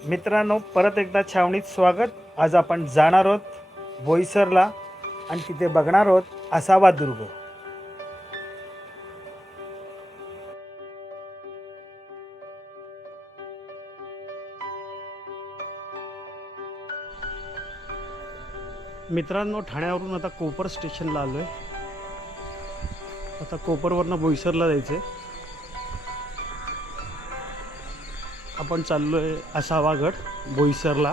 मित्रांनो, परत एकदा छावणीत स्वागत। आज आपण जाणार आहोत बोईसरला आणि तिथे बघणार आहोत आसावा दुर्ग। मित्रांनो, ठाण्यावरून आता कोपर स्टेशनला आलोय। आता कोपरवरनं बोईसरला जायचंय। आपण चाललोय आसावागड बोईसरला।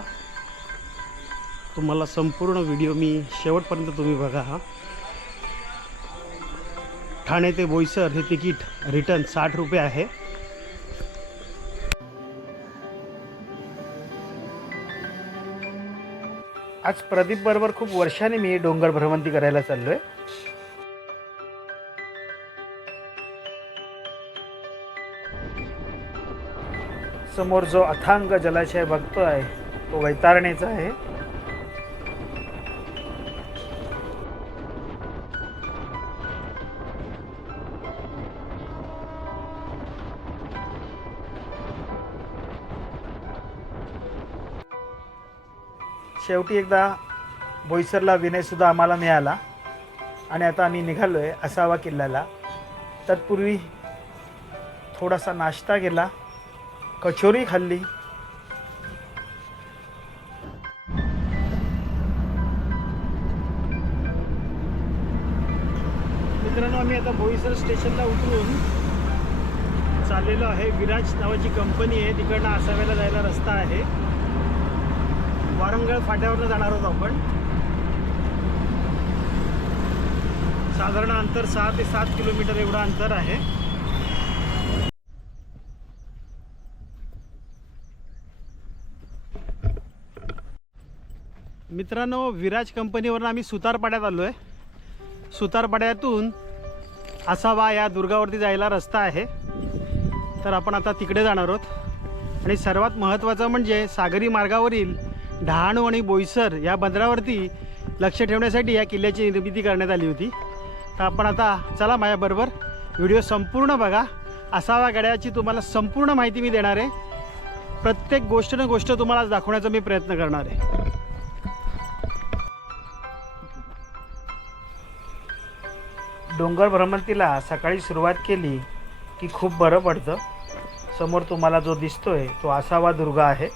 तुम्हाला संपूर्ण व्हिडिओ मी शेवटपर्यंत तुम्ही बघा। हा ठाणे ते बोईसर हे तिकीट रिटर्न 60 रुपये आहे। आज प्रदीप बरोबर खूप वर्षांनी मी डोंगर भ्रमंती करायला चाललोय। समोर जो अथांग जलाशय बघतोय तो वैतरणेचा आहे। शेवटी एकदा बोईसरला विनय सुद्धा आम्हाला मिळाला आणि आता आम्ही निघालोय आसावा किल्ल्याला। तत्पूर्वी थोडासा नाश्ता केला, कचोरी खाल्ली। मित्रांनो, आम्ही आता बोईसर स्टेशनला उतरून चाललेलो आहे। विराज नावाची कंपनी आहे, तिकडनं आसाव्याला जायला रस्ता आहे। वारंगळ फाट्यावरनं जाणार आहोत आपण। साधारण अंतर 6 ते 7 किलोमीटर एवढं अंतर आहे। मित्रांनो, विराज कंपनीवरून आम्ही सुतारपाड्यात आलो आहे। सुतारपाड्यातून आसावा या दुर्गावरती जायला रस्ता आहे, तर आपण आता तिकडे जाणार आहोत। आणि सर्वात महत्त्वाचं म्हणजे सागरी मार्गावरील डहाणू आणि बोईसर या बंदरावरती लक्ष ठेवण्यासाठी या किल्ल्याची निर्मिती करण्यात आली होती। तर आपण आता चला माझ्याबरोबर व्हिडिओ संपूर्ण बघा। आसावा गडाची तुम्हाला संपूर्ण माहिती मी देणार आहे। प्रत्येक गोष्ट न गोष्ट तुम्हाला दाखवण्याचा मी प्रयत्न करणार आहे। डोंगर भ्रमंतीला सकाळी सुरुवात केली की खूप बरं पडतं। समोर तुम्हाला जो दिसतोय तो आसावा दुर्ग आहे।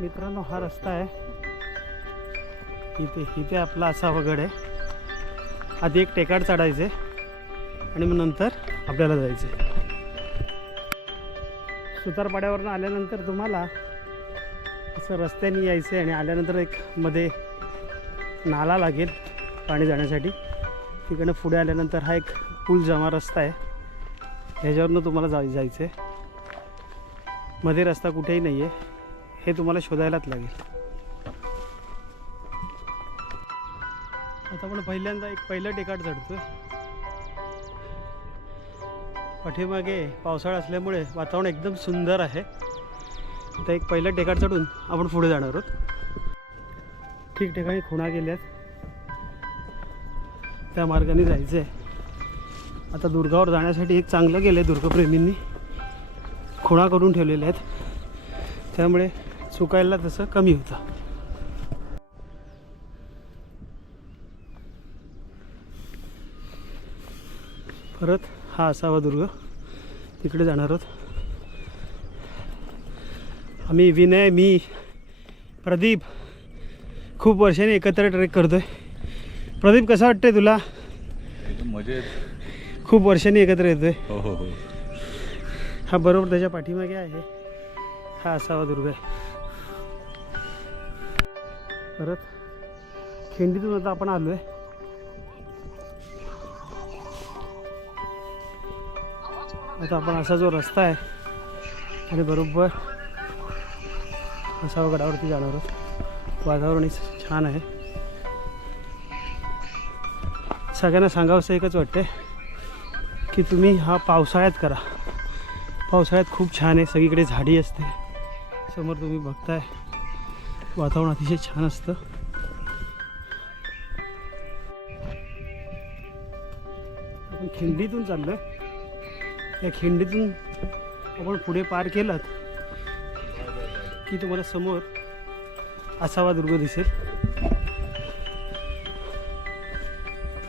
मित्रांनो, हा रस्ता आहे। इथे आपला आसावा गड आहे। आधी एक टेकाड चढायचे आणि मग नंतर आपल्याला जायचे। सुतारपाड्यावरून आल्यानंतर तुम्हाला असं रस्त्याने यायचं आणि आल्यानंतर एक मध्ये नाला लागेल पाणी जाण्यासाठी। तिकडनं पुढे आल्यानंतर हा एक पूल जमा रस्ता आहे, ह्याच्यावरनं तुम्हाला जायचं आहे। मध्ये रस्ता कुठेही नाही आहे, हे तुम्हाला शोधायलाच लागेल। आता आपण पहिल्यांदा एक पहिलं टेकाड चढतोय। पाठीमागे पावसाळा असल्यामुळे वातावरण एकदम सुंदर आहे। आता एक पहिलं टेकाड चढून आपण पुढे जाणार आहोत। ठिकठिकाणी खुणा गेल्यात, त्या मार्गाने जायचं आहे। आता दुर्गावर जाण्यासाठी एक चांगलं केलं आहे दुर्गप्रेमींनी, खुणा करून ठेवलेल्या आहेत, त्यामुळे चुकायला तसं कमी होतं। परत हा आसावा दुर्ग, तिकडे जाणार आहोत आम्ही। विनय, मी, प्रदीप खूप वर्षांनी एकत्र ट्रेक करतोय। प्रदीप, कसं वाटतंय तुला? मजेत। खूप वर्षांनी एकत्र येतोय। हो हो हो। हा बरोबर त्याच्या पाठीमागे आहे, हा आसावा दुर्ग आहे। परत खिंडीतून आता आपण आलोय। आता आपण असा जो रस्ता आहे आणि बरोबर आसावा गडावरती जाणार आहोत। वातावरण छान आहे। सगळ्यांना सांगावंसं एकच वाटतंय की तुम्ही हा पावसाळ्यात करा। पावसाळ्यात खूप छान आहे, सगळीकडे झाडी असते। समोर तुम्ही बघताय वातावरण अतिशय छान असतं। आपण खिंडीतून चाललो आहे. या खिंडीतून आपण पुढे पार केलात की तुम्हाला समोर आसावा दुर्ग दिसेल.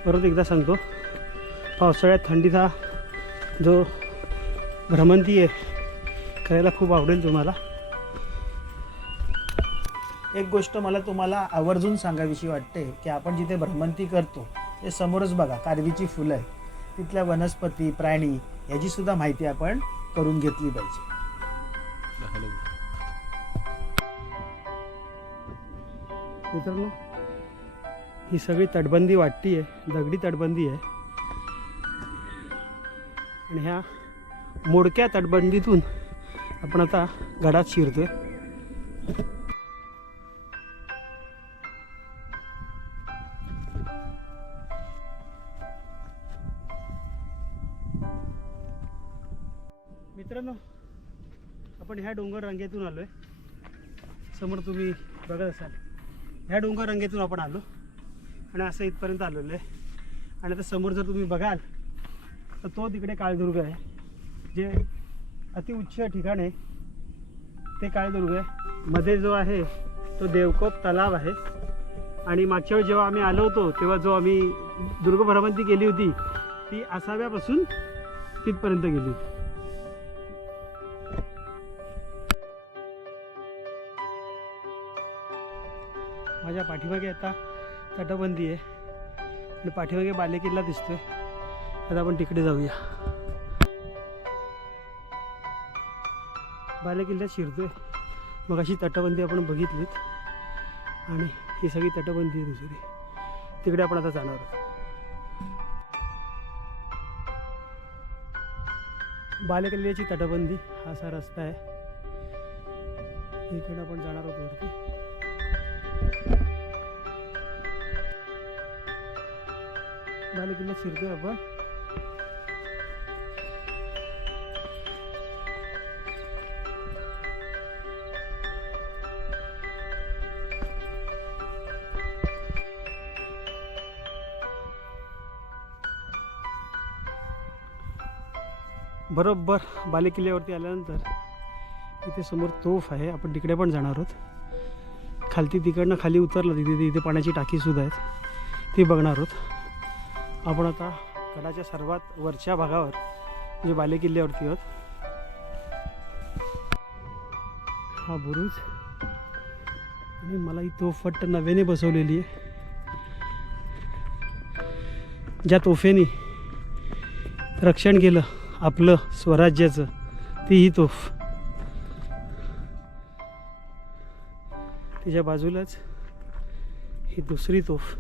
परत एकदा सांगतो, पावसाळ्यात थंडीचा जो भ्रमंती आहे करायला खूप आवडेल तुम्हाला. एक गोष्ट मला तुम्हाला आवर्जून सांगावीशी वाटते की आपण जिथे भ्रमंती करतो ते समोरच बघा कारवीची फुलं आहे. तिथल्या वनस्पती, प्राणी याची सुद्धा माहिती आपण करून घेतली पाहिजे. मित्रांनो, ही सगळी तटबंदी वाटती आहे, दगडी तटबंदी आहे. आणि ह्या मोडक्या तटबंदीतून आपण आता गडात शिरतोय. मित्रांनो, आपण ह्या डोंगर रांगेतून आलोय. समोर तुम्ही बघत असाल ह्या डोंगर रांगेतून आपण आलो आणि असं इथपर्यंत आलेलो आहे. आणि आता समोर जर तुम्ही बघाल तर तो तिकडे काळदुर्ग आहे, जे अतिउच्च ठिकाण आहे ते काळदुर्ग आहे. मध्ये जो आहे तो देवकोप तलाव आहे. आणि मागच्या वेळी जेव्हा आम्ही आलो होतो तेव्हा जो आम्ही दुर्ग भ्रमंती केली होती ती आसाव्यापासून तिथपर्यंत गेली होती. माझ्या पाठीमागे आता तटबंदी आहे आणि पाठीमागे बालेकिल्ला दिसतोय. आता आपण तिकडे जाऊया. बालेकिल्ल्यात शिरतोय. मग अशी तटबंदी आपण बघितलीत आणि ही सगळी तटबंदी आहे दुसरी. तिकडे आपण आता जाणार आहोत. बालेकिल्ल्याची तटबंदी हा असा रस्ता आहे. इकडे आपण जाणार आहोत वरती. बालेकिल्ल्यात शिरतोय आपण. बरोबर बालेकिल्ल्यावरती आल्यानंतर इथे समोर तोफ आहे. आपण तिकडे पण जाणार आहोत. खालती तिकडनं खाली उतरलं तिथे इथे पाण्याची टाकीसुद्धा आहेत, ती बघणार आहोत. आपण आता गडाच्या सर्वात वरच्या भागावर म्हणजे बालेकिल्ल्यावरती आहोत. हा बुरुज आणि मला ही तोफ फट्ट नव्याने बसवलेली आहे. ज्या तोफेने रक्षण केलं आपलं स्वराज्याचं ती ही तोफ. तिच्या बाजूलाच ही दुसरी तोफ.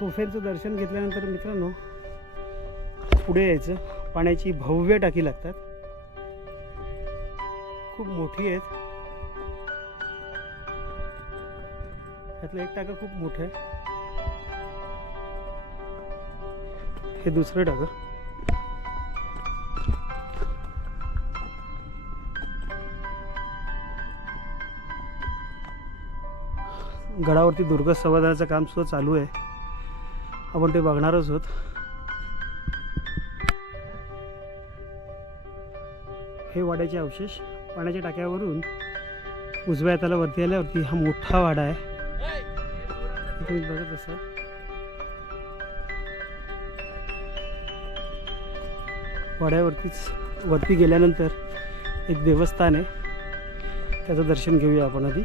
तोफेचं दर्शन घेतल्यानंतर मित्रांनो पुढे यायचं. पाण्याची भव्य टाकी लागतात, खूप मोठी आहेत. त्यातलं एक टाकं खूप मोठं आहे. हे दुसरं टाकं. गडावरती दुर्ग संवर्धनाचं काम सुद्धा चालू आहे. आपण ते बघणारच आहोत. हे वाड्याचे अवशेष. पाण्याच्या टाक्यावरून उजव्या हाताला वरती आल्यावरती हा मोठा वाडा आहे, तुम्ही बघत असाल. वाड्यावरतीच वरती गेल्यानंतर एक देवस्थान आहे, त्याचं दर्शन घेऊया आपण आधी.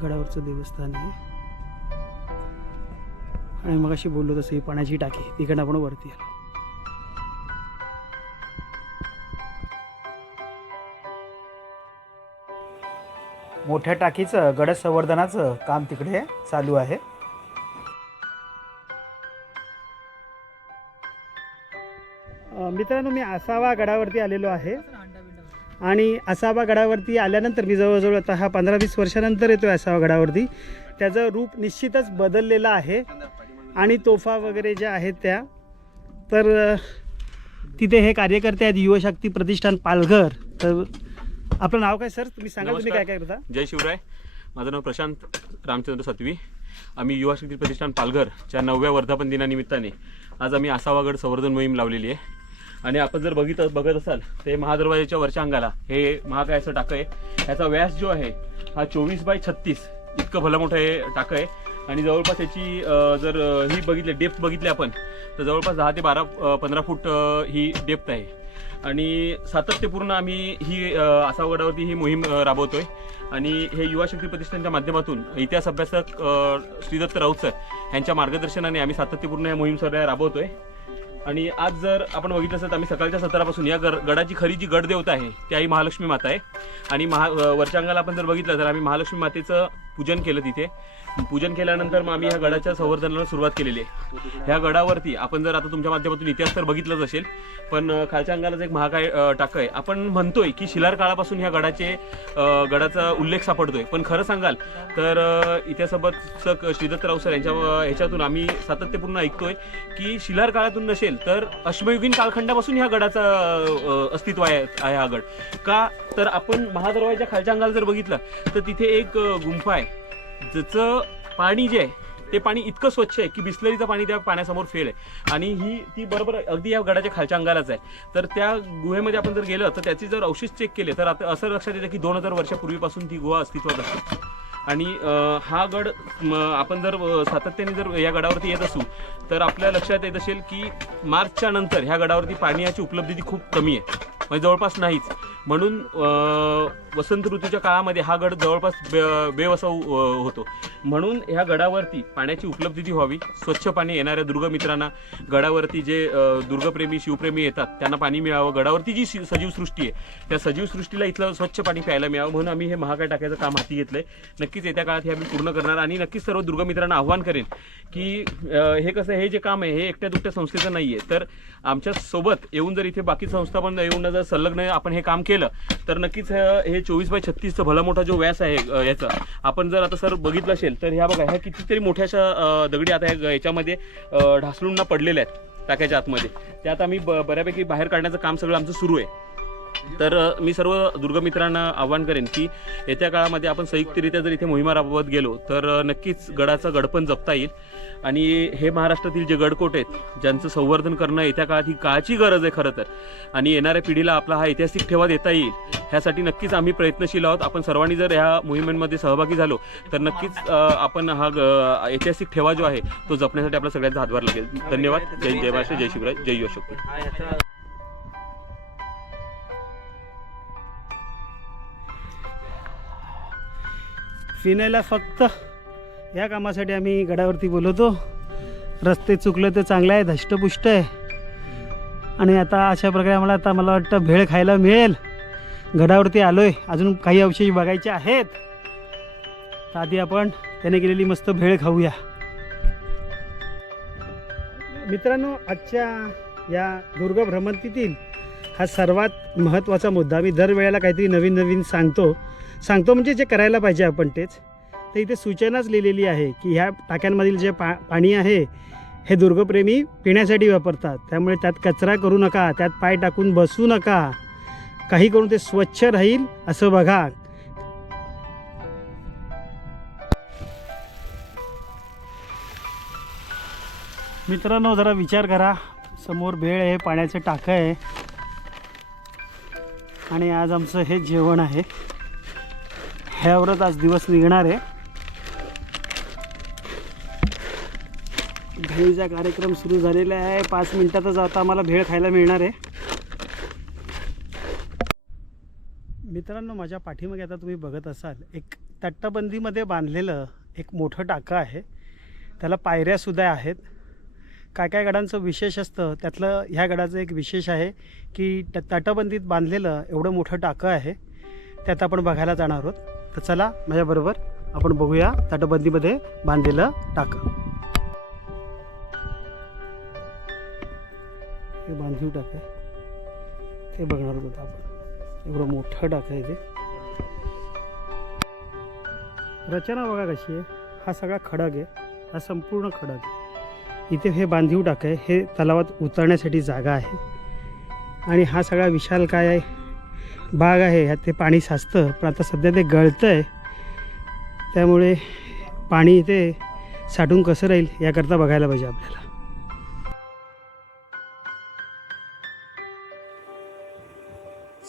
गडावरचं देवस्थान आहे आणि मग अशी बोललो तसं ही पाण्याची टाकी, तिकडनं आपण वरती आलो. मोठ्या टाकीचं गड संवर्धनाचं काम तिकडे चालू आहे. मित्रांनो, मी आसावा गडावरती आलेलो आहे आणि आसावा गडावरती आल्यानंतर मी जवळजवळ आता हा 15-20 वर्षानंतर येतो आहे आसावा गडावरती. त्याचं रूप निश्चितच बदललेलं आहे आणि तोफा वगैरे ज्या आहेत त्या, तर तिथे हे कार्यकर्ते आहेत युवशक्ती प्रतिष्ठान पालघर. तर आपलं नाव काय सर, तुम्ही सांगा, तुम्ही काय काय करता? जय शिवराय. माझं नाव प्रशांत रामचंद्र सातवी. आम्ही युवाशक्ती प्रतिष्ठान पालघरच्या 9व्या वर्धापन दिनानिमित्ताने आज आम्ही आसावागड संवर्धन मोहीम लावलेली आहे. आणि आपण जर बघत असाल तर महादरवाजाच्या वरच्या अंगाला हे महाकायाचं टाकं आहे. ह्याचा व्यास जो आहे हा 24x36 इतकं भलं मोठं हे टाकं आहे. आणि जवळपास याची जर ही बघितली डेप्थ बघितली आपण तर जवळपास 10 ते 15 फूट ही डेप्थ आहे. आणि सातत्यपूर्ण आम्ही ही आसावगडावरती ही मोहीम राबवतोय. आणि हे युवाशक्ती प्रतिष्ठानच्या माध्यमातून इतिहास अभ्यासक श्रीदत्त राऊत सर यांच्या मार्गदर्शनाने आम्ही सातत्यपूर्ण या मोहीम सगळ्या राबवतोय. आणि आज जर आपण बघितलं असेल तर आम्ही सकाळच्या सत्रापासून या गडाची खरी जी गडदेवता आहे ती आई महालक्ष्मी माता आहे. आणि वरच्या अंगाला आपण जर बघितलं तर आम्ही महालक्ष्मी मातेचं पूजन केलं. तिथे पूजन केल्यानंतर मग आम्ही ह्या गडाच्या संवर्धनाला सुरुवात केलेली आहे. ह्या गडावरती आपण जर आता तुमच्या माध्यमातून इतिहास तर बघितलंच असेल, पण खालच्या अंगालाच एक महाकाय टाकं आहे. आपण म्हणतोय की शिलार काळापासून ह्या गडाचा उल्लेख सापडतोय, पण खरं सांगाल तर इतिहासअभ्यासक श्रीदत्त राऊत सर ह्याच्यातून आम्ही सातत्यपूर्ण ऐकतोय की शिलार काळातून नसेल तर अश्मयुगीन कालखंडापासून ह्या गडाचं अस्तित्व आहे हा गड. का तर आपण महादरवाजाच्या खालच्या अंगाला जर बघितलं तर तिथे एक गुंफा आहे ज्याचं पाणी जे आहे ते पाणी इतकं स्वच्छ आहे की बिस्लरीचं पाणी त्या पाण्यासमोर फेल आहे. आणि ती बरोबर अगदी या गडाच्या खालच्या अंगालाच आहे. तर त्या गुहेमध्ये आपण जर गेलं तर त्याचे जर अवशेष चेक केले तर आता असं लक्षात येतं की 2000 वर्षापूर्वीपासून ती गुहा अस्तित्वात असते. आणि हा गड आपण जर सातत्याने जर या गडावरती येत असू तर आपल्या लक्षात येत असेल की मार्चच्या नंतर ह्या गडावरती पाण्याची उपलब्धता खूप कमी आहे, म्हणजे जवळपास नाहीच. म्हणून वसंत ऋतूच्या काळामध्ये हा गड जवळपास बेवसाव होतो. म्हणून ह्या गडावरती पाण्याची उपलब्धता व्हावी, स्वच्छ पाणी येणाऱ्या दुर्गमित्रांना, गडावरती जे दुर्गप्रेमी शिवप्रेमी येतात त्यांना पाणी मिळावं, गडावरती जी सजीव सृष्टी आहे त्या सजीव सृष्टीला इथलं स्वच्छ पाणी प्यायला मिळावं, म्हणून आम्ही हे महाकाय टाकायचं काम हाती घेतलंय. नक्कीच येत्या काळात हे आम्ही पूर्ण करणार. आणि नक्कीच सर्व दुर्गमित्रांना आव्हान करेन की हे कसं, हे जे काम आहे हे एकट्या दुकट्या संस्थेचं नाही आहे, तर आमच्या सोबत येऊन जर इथे बाकी संस्था पण येऊन जर संलग्न आपण हे काम केलं तर नक्कीच हे 24x36 भला मोठा जो व्यास आहे याचा, आपण जर आता सर बघितलं असेल तर ह्या बघा, ह्या कितीतरी मोठ्याशा दगडी आता याच्यामध्ये ढासळून पडलेल्या आहेत टाक्याच्या आतमध्ये. त्यात आम्ही बऱ्यापैकी बाहेर काढण्याचं काम सगळं आमचं सुरू आहे. तर मी सर्व दुर्गमित्रांना आव्हान करेन की येत्या काळामध्ये आपण संयुक्तरित्या जर इथे मोहिमा राबवत गेलो तर नक्कीच गडाचं गडपण जपता येईल. आणि हे महाराष्ट्रातील जे गडकोट आहेत ज्यांचं संवर्धन करणं येत्या काळात ही काळाची गरज आहे खरं तर, आणि येणाऱ्या पिढीला आपला हा ऐतिहासिक ठेवा देता येईल ह्यासाठी नक्कीच आम्ही प्रयत्नशील आहोत. आपण सर्वांनी जर ह्या मोहिमेमध्ये सहभागी झालो तर नक्कीच आपण हा ऐतिहासिक ठेवा जो आहे तो जपण्यासाठी आपला सगळ्यांचा हातभार लागेल. धन्यवाद. जय महाराष्ट्र, जय शिवराय, जय युवाशक्ती. फिनायला फक्त या कामासाठी आम्ही गडावरती बोलवतो. रस्ते चुकलं तर चांगलं आहे, धष्टपुष्ट आहे. आणि आता अशा प्रकारे मला वाटतं भेळ खायला मिळेल. गडावरती आलो आहे, अजून काही अवशेष बघायचे आहेत. तर आधी आपण त्याने केलेली मस्त भेळ खाऊया. मित्रांनो, आजच्या या दुर्ग भ्रमंतीतील हा सर्वात महत्त्वाचा मुद्दा. मी दरवेळेला काहीतरी नवीन नवीन सांगतो म्हणजे जे करायला पाहिजे आपण तेच. तर इथे सूचनाच लिहिलेली आहे की ह्या टाक्यांमधील जे पाणी आहे हे दुर्गप्रेमी पिण्यासाठी वापरतात, त्यामुळे त्यात कचरा करू नका, त्यात पाय टाकून बसू नका, काही करून ते स्वच्छ राहील असं बघा. मित्रांनो, जरा विचार करा, समोर भेळ आहे, पाण्याचं टाकं आहे आणि आज आमचं हे जेवण आहे. ह्यावरच आज दिवस निघणार आहे. भेळीचा कार्यक्रम सुरू झालेला आहे. 5 मिनिटातच आता आम्हाला भेळ खायला मिळणार आहे. मित्रांनो, माझ्या पाठीमागे आता तुम्ही बघत असाल एक तटबंदीमध्ये बांधलेलं एक मोठं टाकं आहे. त्याला पायऱ्यासुद्धा आहेत. काय काय गडांचं विशेष असतं त्यातलं ह्या गडाचं एक विशेष आहे की तटबंदीत बांधलेलं एवढं मोठं टाकं आहे. त्यात आपण बघायला जाणार आहोत. तर चला माझ्याबरोबर आपण बघूया तटबंदीमध्ये बांधलेलं टाकं. हे बांधीव टाक आहे ते बघणार होतो आपण. एवढं मोठं टाक आहे ते. रचना बघा कशी आहे. हा सगळा खडक आहे, हा संपूर्ण खडक आहे. इथे हे बांधीव टाक आहे, हे तलावात उतरण्यासाठी जागा आहे. आणि हा सगळा विशाल काय आहे भाग आहे, ह्यात ते पाणी साचतं. पण आता सध्या ते गळतं आहे, त्यामुळे पाणी इथे साठून कसं राहील याकरता बघायला पाहिजे आपल्याला.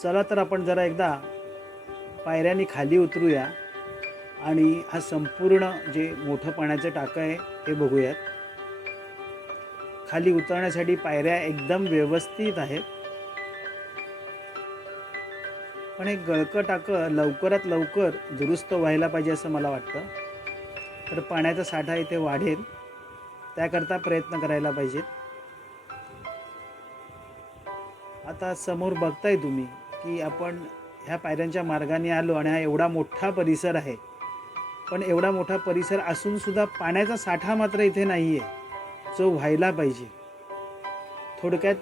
चला तर आपण जरा एकदा पायऱ्यांनी खाली उतरूया आणि हा संपूर्ण जे मोठं पाण्याचं टाकं आहे ते बघूयात. खाली उतरण्यासाठी पायऱ्या एकदम व्यवस्थित आहेत, पण एक गळकं टाकं लवकरात लवकर दुरुस्त व्हायला पाहिजे असं मला वाटतं. तर पाण्याचा साठा इथे वाढेल त्याकरता प्रयत्न करायला पाहिजेत. आता समोर बघताय तुम्ही की आपण ह्या पायऱ्यांच्या मार्गाने आलो आणि हा एवढा मोठा परिसर आहे. पण एवढा मोठा परिसर असूनसुद्धा पाण्याचा साठा मात्र इथे नाही आहे जो व्हायला पाहिजे. थोडक्यात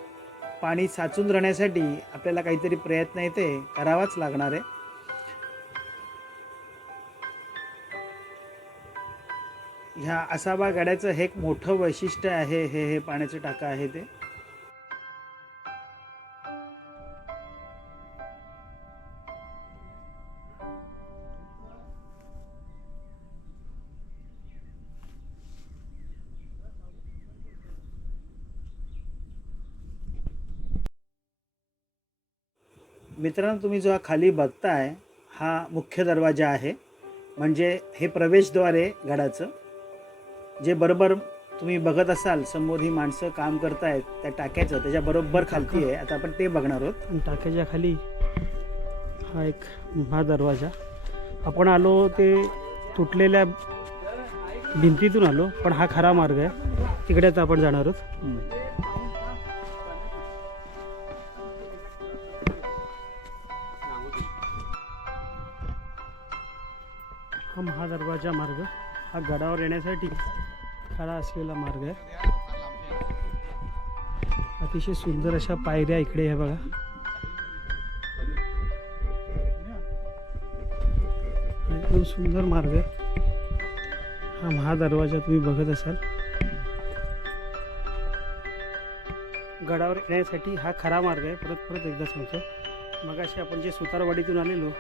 पाणी साचून राहण्यासाठी आपल्याला काहीतरी प्रयत्न इथे करावाच लागणार आहे. ह्या आसाबा गडाचं हे एक मोठं वैशिष्ट्य आहे. हे पाण्याचं टाकं आहे ते. मित्रांनो, तुम्ही जो हा खाली बघताय हा मुख्य दरवाजा आहे, म्हणजे हे प्रवेशद्वार आहे गडाचं. जे बरोबर तुम्ही बघत असाल समोर ही माणसं काम करतायत त्या टाक्याचं, त्याच्या बरोबर खालती आहे. आता आपण ते बघणार आहोत. आणि टाक्याच्या खाली हा एक हा दरवाजा. आपण आलो ते तुटलेल्या भिंतीतून आलो, पण हा खरा मार्ग आहे, तिकडे आता आपण जाणार आहोत. हा महादरवाजा मार्ग हा गडावर येण्यासाठी खरा असलेला मार्ग आहे. अतिशय सुंदर अशा पायऱ्या इकडे आहे बघा. एकदम सुंदर मार्ग आहे हा महादरवाजा. तुम्ही बघत असाल गडावर येण्यासाठी हा खरा मार्ग आहे. परत एकदा सांगतो, मगाशी आपण जे सुतारवाडीतून आलेलो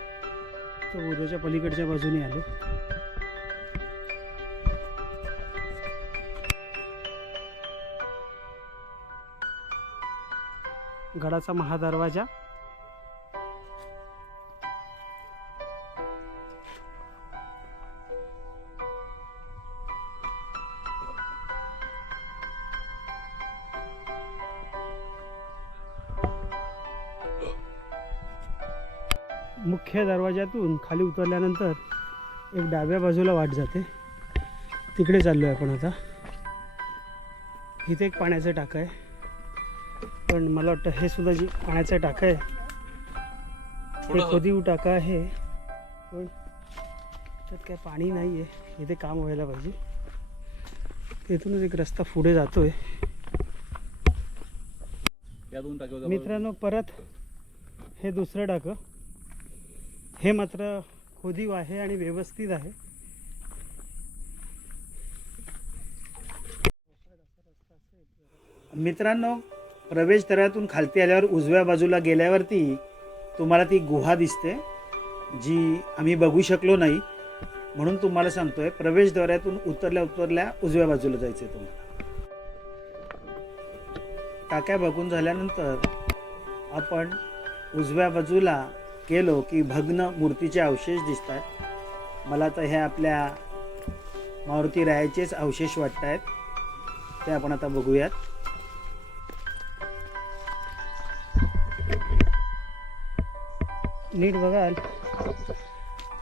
तर उद्याच्या पलीकडच्या बाजूने आलो. गडाचा महादरवाजा मुख्य दरवाजातून खाली उतरल्यानंतर एक डाव्या बाजूला वाट जाते, तिकडे चाललो आहे आपण आता. इथे एक पाण्याचं टाकं आहे, पण मला वाटतं हे सुद्धा जे पाण्याचं टाकं आहे ते खोदीव टाकं आहे, पण त्यात काय पाणी नाही आहे. इथे काम व्हायला पाहिजे. तिथूनच एक रस्ता पुढे जातोय. मित्रांनो, परत हे दुसरं टाकं, हे मात्र खोदीव आहे आणि व्यवस्थित आहे. मित्रांनो, प्रवेशद्वारातून खालती आल्यावर उजव्या बाजूला गेल्यावरती तुम्हाला ती गुहा दिसते, जी आम्ही बघू शकलो नाही म्हणून तुम्हाला सांगतोय. प्रवेशद्वारातून उतरल्या उजव्या बाजूला जायचं आहे तुम्हाला. टाक्या बघून झाल्यानंतर आपण उजव्या बाजूला गेलो की भग्न मूर्तीचे अवशेष दिसतात. मला तर ह्या आपल्या मारुती रायाचेच अवशेष वाटत आहेत, ते आपण आता बघूयात. नीट बघाल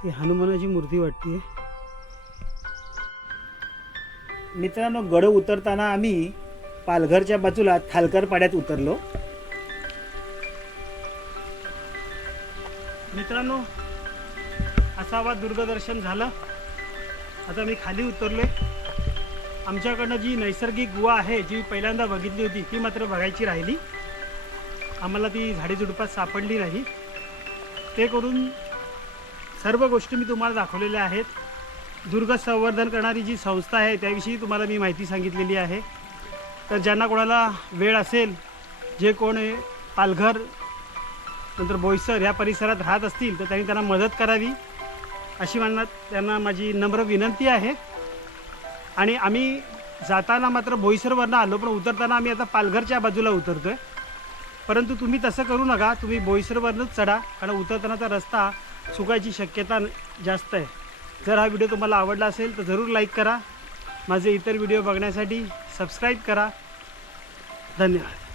ही हनुमानाची मूर्ती वाटते. मित्रांनो, गड उतरताना आम्ही पालघरच्या बाजूला थालकर पाड्यात उतरलो. मित्रांनो, आसाबा दुर्गदर्शन झालं. आता मी खाली उतरलोय. आमच्याकडनं जी नैसर्गिक गुहा आहे जी पहिल्यांदा बघितली होती ती मात्र बघायची राहिली. आम्हाला ती झाडेझुडपात सापडली नाही. ते करून सर्व गोष्टी मी तुम्हाला दाखवलेल्या आहेत. दुर्ग संवर्धन करणारी जी संस्था आहे त्याविषयी तुम्हाला मी माहिती सांगितलेली आहे. तर ज्यांना कोणाला वेळ असेल, जे कोण पालघर नंतर बोईसर या परिसरात राहत असतील तर त्यांनी त्यांना मदत करावी अशी त्यांना माझी नम्र विनंती आहे. आणि आम्ही जाताना मात्र बोईसरवरनं आलो, पण उतरताना आम्ही आता पालघरच्या बाजूला उतरतो आहे. परंतु तुम्ही तसं करू नका, तुम्ही बोईसरवरनंच चढा, कारण उतरतानाचा रस्ता चुकायची शक्यता जास्त आहे. जर हा व्हिडिओ तुम्हाला आवडला असेल तर जरूर लाईक करा. माझे इतर व्हिडिओ बघण्यासाठी सबस्क्राईब करा. धन्यवाद.